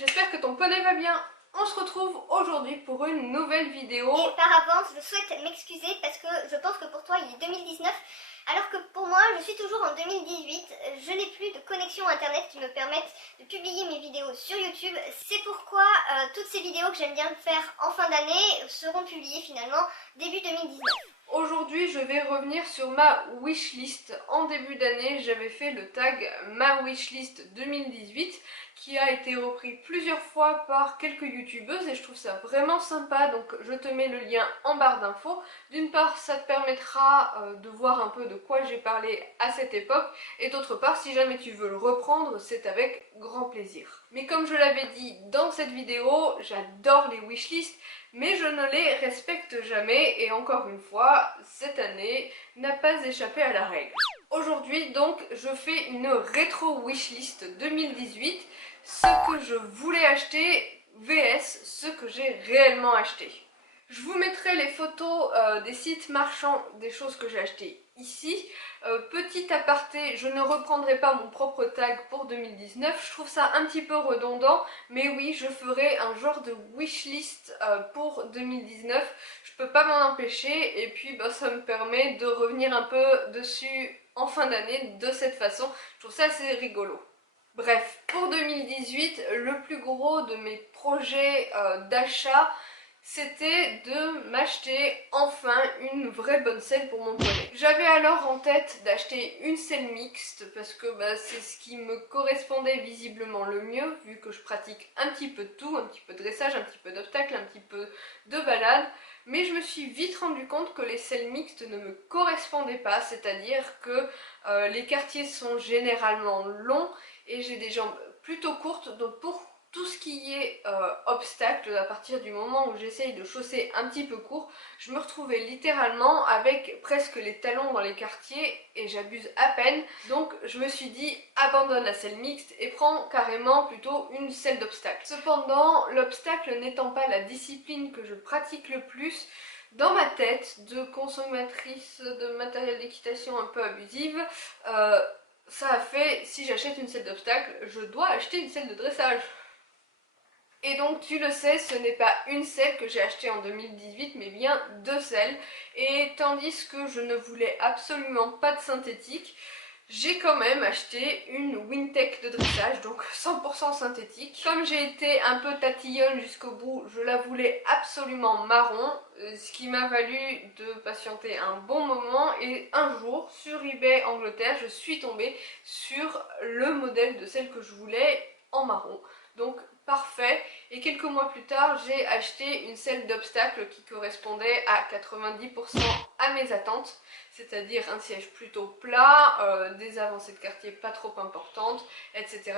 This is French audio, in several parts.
j'espère que ton poney va bien. On se retrouve aujourd'hui pour une nouvelle vidéo. Et par avance, je souhaite m'excuser parce que je pense que pour toi il est 2019, alors que pour moi je suis toujours en 2018. Je n'ai plus de connexion internet qui me permette de publier mes vidéos sur YouTube. C'est pourquoi toutes ces vidéos que j'aime bien faire en fin d'année seront publiées finalement début 2019. Aujourd'hui, je vais revenir sur ma wishlist. En début d'année, j'avais fait le tag ma wishlist 2018 qui a été repris plusieurs fois par quelques youtubeuses et je trouve ça vraiment sympa, donc je te mets le lien en barre d'infos. D'une part, ça te permettra de voir un peu de quoi j'ai parlé à cette époque et d'autre part, si jamais tu veux le reprendre, c'est avec grand plaisir. Mais comme je l'avais dit dans cette vidéo, j'adore les wishlists, mais je ne les respecte jamais et encore une fois, cette année n'a pas échappé à la règle. Aujourd'hui donc, je fais une rétro wishlist 2018, ce que je voulais acheter vs ce que j'ai réellement acheté. Je vous mettrai les photos des sites marchands des choses que j'ai achetées ici. Petit aparté, je ne reprendrai pas mon propre tag pour 2019, je trouve ça un petit peu redondant, mais oui, je ferai un genre de wishlist pour 2019, je peux pas m'en empêcher, et puis ça me permet de revenir un peu dessus en fin d'année de cette façon, je trouve ça assez rigolo. Bref, pour 2018, le plus gros de mes projets d'achat, c'était de m'acheter enfin une vraie bonne selle pour mon poney. J'avais alors en tête d'acheter une selle mixte parce que c'est ce qui me correspondait visiblement le mieux vu que je pratique un petit peu de tout, un petit peu de dressage, un petit peu d'obstacle, un petit peu de balade. Mais je me suis vite rendu compte que les selles mixtes ne me correspondaient pas, c'est-à-dire que les quartiers sont généralement longs et j'ai des jambes plutôt courtes, donc pour tout ce qui est obstacle, à partir du moment où j'essaye de chausser un petit peu court, je me retrouvais littéralement avec presque les talons dans les quartiers et j'abuse à peine. Donc je me suis dit abandonne la selle mixte et prends carrément plutôt une selle d'obstacle. Cependant, l'obstacle n'étant pas la discipline que je pratique le plus, dans ma tête de consommatrice de matériel d'équitation un peu abusive, ça a fait, si j'achète une selle d'obstacle, je dois acheter une selle de dressage. Et donc tu le sais, ce n'est pas une selle que j'ai achetée en 2018, mais bien deux selles. Et tandis que je ne voulais absolument pas de synthétique, j'ai quand même acheté une Wintec de dressage, donc 100% synthétique. Comme j'ai été un peu tatillonne jusqu'au bout, je la voulais absolument marron, ce qui m'a valu de patienter un bon moment. Et un jour, sur eBay Angleterre, je suis tombée sur le modèle de celle que je voulais en marron. Donc parfait, et quelques mois plus tard j'ai acheté une selle d'obstacle qui correspondait à 90% à mes attentes, c'est-à-dire un siège plutôt plat, des avancées de quartier pas trop importantes, etc.,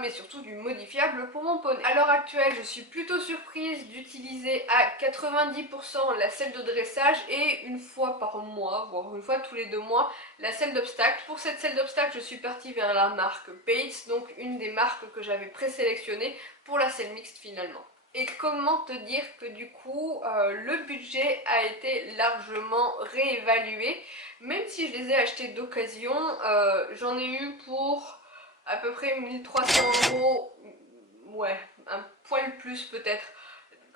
mais surtout du modifiable pour mon poney. À l'heure actuelle, je suis plutôt surprise d'utiliser à 90% la selle de dressage et une fois par mois, voire une fois tous les 2 mois, la selle d'obstacle. Pour cette selle d'obstacle, je suis partie vers la marque Bates, donc une des marques que j'avais présélectionnées pour la selle mixte finalement. Et comment te dire que du coup le budget a été largement réévalué, même si je les ai achetés d'occasion, j'en ai eu pour à peu près 1300 €, ouais, un poil plus peut-être,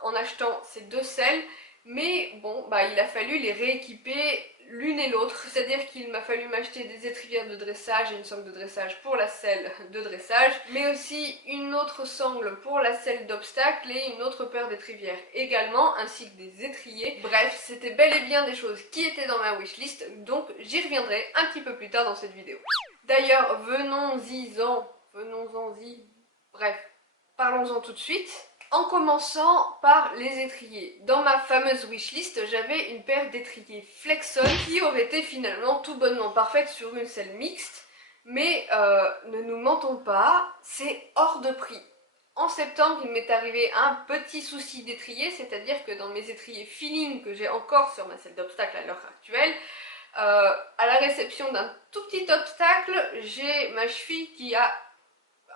en achetant ces deux selles. Mais bon, il a fallu les rééquiper l'une et l'autre, c'est-à-dire qu'il m'a fallu m'acheter des étrivières de dressage et une sangle de dressage pour la selle de dressage, mais aussi une autre sangle pour la selle d'obstacle et une autre paire d'étrivières également, ainsi que des étriers. Bref, c'était bel et bien des choses qui étaient dans ma wishlist, donc j'y reviendrai un petit peu plus tard dans cette vidéo. D'ailleurs, venons-en-y, bref, parlons-en tout de suite. En commençant par les étriers. Dans ma fameuse wishlist, j'avais une paire d'étriers Flexon qui aurait été finalement tout bonnement parfaite sur une selle mixte. Mais ne nous mentons pas, c'est hors de prix. En septembre, il m'est arrivé un petit souci d'étrier, c'est-à-dire que dans mes étriers feeling que j'ai encore sur ma selle d'obstacle à l'heure actuelle, à la réception d'un tout petit obstacle, j'ai ma cheville qui a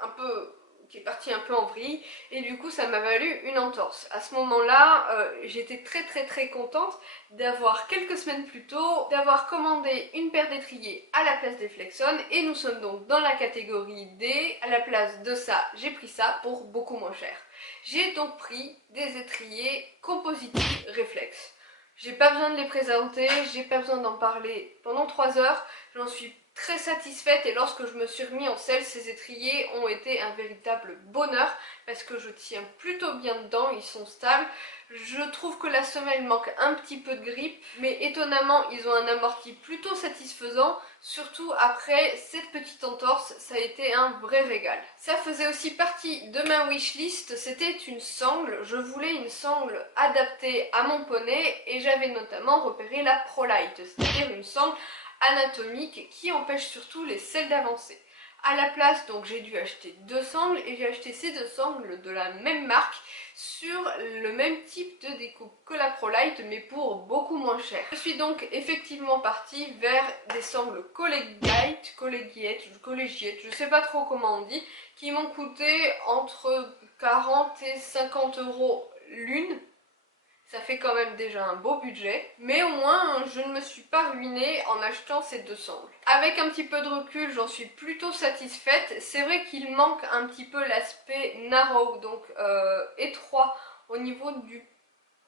un peu qui est parti un peu en vrille et du coup ça m'a valu une entorse. À ce moment-là, j'étais très contente d'avoir quelques semaines plus tôt, d'avoir commandé une paire d'étriers à la place des Flexon et nous sommes donc dans la catégorie D. À la place de ça, j'ai pris ça pour beaucoup moins cher. J'ai donc pris des étriers Compositi Reflex. J'ai pas besoin de les présenter, j'ai pas besoin d'en parler pendant 3 heures, j'en suis très satisfaite et lorsque je me suis remis en selle, ces étriers ont été un véritable bonheur parce que je tiens plutôt bien dedans, ils sont stables. Je trouve que la semelle manque un petit peu de grippe, mais étonnamment ils ont un amorti plutôt satisfaisant, surtout après cette petite entorse, ça a été un vrai régal. Ça faisait aussi partie de ma wishlist, c'était une sangle, je voulais une sangle adaptée à mon poney et j'avais notamment repéré la ProLite, c'est-à-dire une sangle anatomique qui empêche surtout les selles d'avancer. À la place, donc j'ai dû acheter 2 sangles et j'ai acheté ces 2 sangles de la même marque sur le même type de découpe que la ProLite mais pour beaucoup moins cher. Je suis donc effectivement partie vers des sangles collégiette, je sais pas trop comment on dit, qui m'ont coûté entre 40 et 50 € l'une. Ça fait quand même déjà un beau budget, mais au moins je ne me suis pas ruinée en achetant ces 2 sangles. Avec un petit peu de recul, j'en suis plutôt satisfaite. C'est vrai qu'il manque un petit peu l'aspect narrow, donc étroit au niveau du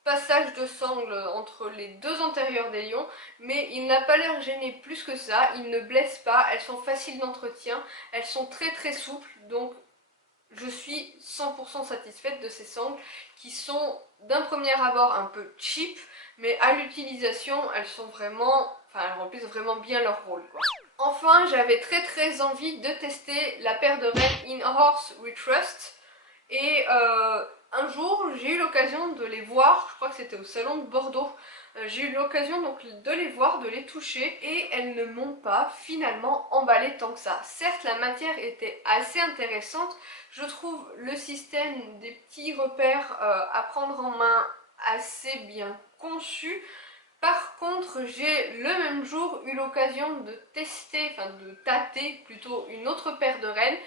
passage de sangle entre les 2 antérieurs des lions, mais il n'a pas l'air gêné plus que ça, il ne blesse pas, elles sont faciles d'entretien, elles sont très souples, donc je suis 100% satisfaite de ces sangles qui sont d'un premier abord un peu cheap, mais à l'utilisation elles sont vraiment, enfin elles remplissent vraiment bien leur rôle quoi. Enfin j'avais très envie de tester la paire de rennes In Horse We Trust et un jour j'ai eu l'occasion de les voir, je crois que c'était au salon de Bordeaux. J'ai eu l'occasion donc de les voir, de les toucher et elles ne m'ont pas finalement emballé tant que ça. Certes la matière était assez intéressante, je trouve le système des petits repères à prendre en main assez bien conçu. Par contre j'ai le même jour eu l'occasion de tester, enfin de tâter plutôt une autre paire de rennes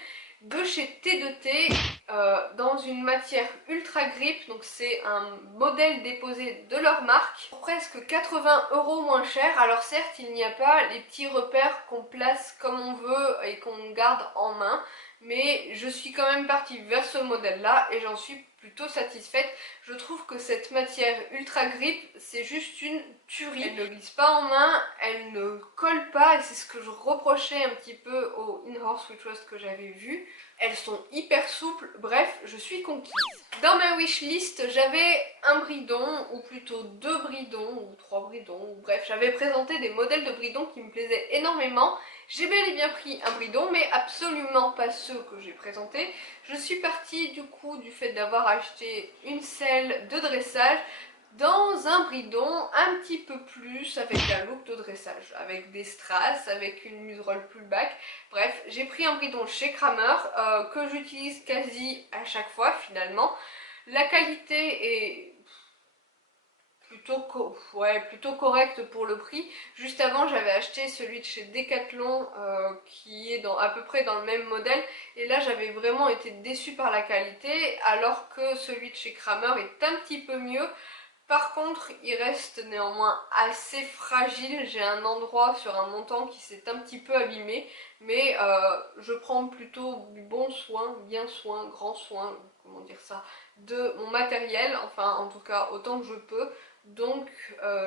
de chez T2T dans une matière ultra grip, donc c'est un modèle déposé de leur marque pour presque 80 € moins cher. Alors certes il n'y a pas les petits repères qu'on place comme on veut et qu'on garde en main, mais je suis quand même partie vers ce modèle là et j'en suis plutôt satisfaite. Je trouve que cette matière ultra grip c'est juste une tuerie, elle ne glisse pas en main, elle ne colle pas et c'est ce que je reprochais un petit peu au In Horse We Trust que j'avais vu. Elles sont hyper souples, bref, je suis conquise. Dans ma wishlist, j'avais un bridon, ou plutôt 2 bridons, ou 3 bridons, ou bref, j'avais présenté des modèles de bridons qui me plaisaient énormément. J'ai bel et bien pris un bridon, mais absolument pas ceux que j'ai présentés. Je suis partie du coup du fait d'avoir acheté une selle de dressage dans un bridon un petit peu plus avec la look de dressage, avec des strass, avec une muserolle pullback. Bref, j'ai pris un bridon chez Kramer que j'utilise quasi à chaque fois finalement. La qualité est plutôt correcte pour le prix. Juste avant j'avais acheté celui de chez Decathlon qui est à peu près dans le même modèle et là j'avais vraiment été déçue par la qualité alors que celui de chez Kramer est un petit peu mieux. Par contre, il reste néanmoins assez fragile. J'ai un endroit sur un montant qui s'est un petit peu abîmé, mais je prends plutôt bon soin, grand soin, comment dire ça, de mon matériel, enfin en tout cas autant que je peux. Donc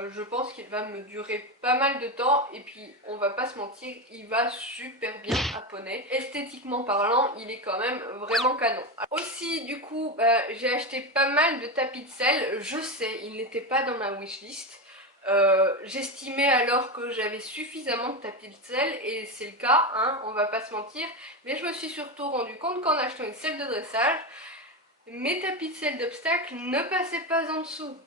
je pense qu'il va me durer pas mal de temps et puis on va pas se mentir, il va super bien à poney. Esthétiquement parlant, il est quand même vraiment canon. Aussi du coup j'ai acheté pas mal de tapis de selle, je sais il n'était pas dans ma wishlist. J'estimais alors que j'avais suffisamment de tapis de selle et c'est le cas, hein, on va pas se mentir, mais je me suis surtout rendu compte qu'en achetant une selle de dressage, mes tapis de selle d'obstacle ne passaient pas en dessous.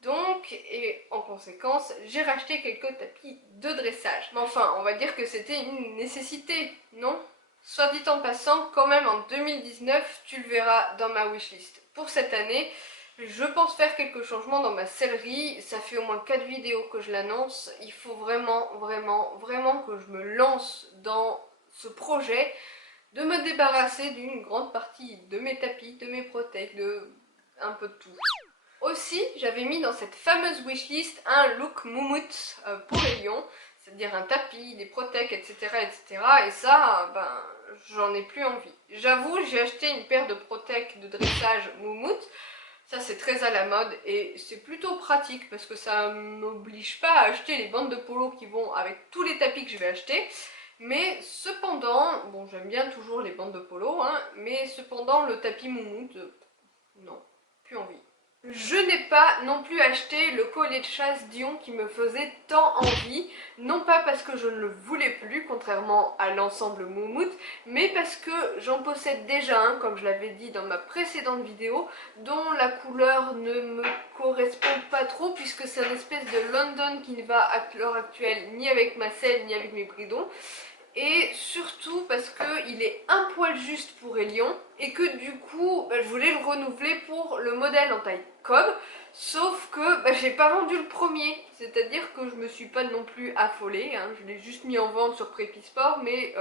Donc, et en conséquence, j'ai racheté quelques tapis de dressage. Mais enfin, on va dire que c'était une nécessité, non? Soit dit en passant, quand même en 2019, tu le verras dans ma wishlist. Pour cette année, je pense faire quelques changements dans ma sellerie. Ça fait au moins 4 vidéos que je l'annonce. Il faut vraiment que je me lance dans ce projet. de me débarrasser d'une grande partie de mes tapis, de mes protects, de un peu de tout. Aussi, j'avais mis dans cette fameuse wishlist un look moumoute pour les lions, c'est-à-dire un tapis, des protects, etc. etc. Et ça, ben, j'en ai plus envie. J'avoue, j'ai acheté une paire de protects de dressage moumoute. Ça, c'est très à la mode et c'est plutôt pratique parce que ça m'oblige pas à acheter les bandes de polo qui vont avec tous les tapis que je vais acheter. Mais cependant, bon, j'aime bien toujours les bandes de polo, hein, mais cependant, le tapis moumoute, non, plus envie. Je n'ai pas non plus acheté le collier de chasse Dion qui me faisait tant envie, non pas parce que je ne le voulais plus, contrairement à l'ensemble moumoute, mais parce que j'en possède déjà un, comme je l'avais dit dans ma précédente vidéo, dont la couleur ne me correspond pas trop, puisque c'est une espèce de London qui ne va à l'heure actuelle ni avec ma selle ni avec mes bridons. Et surtout parce qu'il est un poil juste pour Elion et que du coup je voulais le renouveler pour le modèle en taille cob, sauf que j'ai pas vendu le premier, c'est à dire que je me suis pas non plus affolée, hein. Je l'ai juste mis en vente sur Prépisport, mais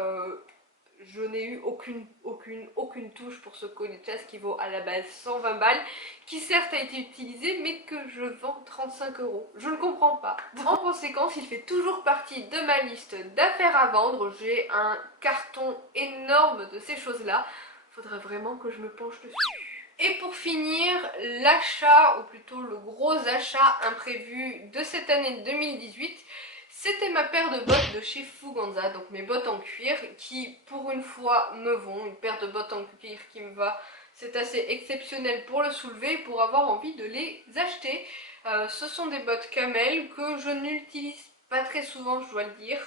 je n'ai eu aucune touche pour ce collier de chasse qui vaut à la base 120 balles, qui certes a été utilisé mais que je vends 35 €. Je ne comprends pas. En conséquence, il fait toujours partie de ma liste d'affaires à vendre. J'ai un carton énorme de ces choses-là. Faudrait vraiment que je me penche dessus. Et pour finir, l'achat, ou plutôt le gros achat imprévu de cette année 2018, c'était ma paire de bottes de chez Fuganza, donc mes bottes en cuir qui pour une fois me vont, une paire de bottes en cuir qui me va, c'est assez exceptionnel pour le soulever, pour avoir envie de les acheter. Ce sont des bottes camel que je n'utilise pas très souvent, je dois le dire.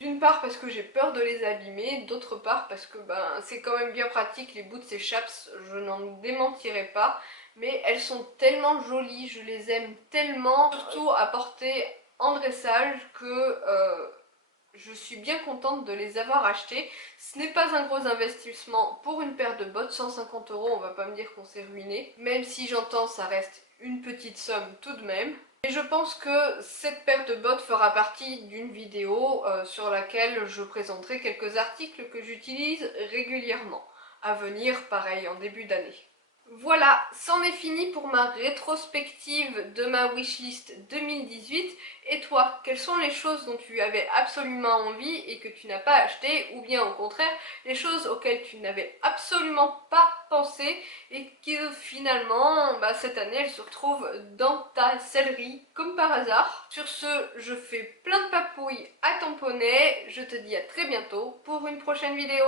D'une part parce que j'ai peur de les abîmer, d'autre part parce que c'est quand même bien pratique, les boots et chaps, je n'en démentirai pas. Mais elles sont tellement jolies, je les aime tellement, surtout à porter en dressage, que je suis bien contente de les avoir achetées. Ce n'est pas un gros investissement pour une paire de bottes, 150 €, on va pas me dire qu'on s'est ruiné. Même si j'entends, ça reste une petite somme tout de même. Et je pense que cette paire de bottes fera partie d'une vidéo sur laquelle je présenterai quelques articles que j'utilise régulièrement. À venir, pareil, en début d'année. Voilà, c'en est fini pour ma rétrospective de ma wishlist 2018. Et toi, quelles sont les choses dont tu avais absolument envie et que tu n'as pas acheté, ou bien au contraire, les choses auxquelles tu n'avais absolument pas pensé et qui finalement, cette année, elles se retrouvent dans ta sellerie comme par hasard. Sur ce, je fais plein de papouilles à ton poney. Je te dis à très bientôt pour une prochaine vidéo.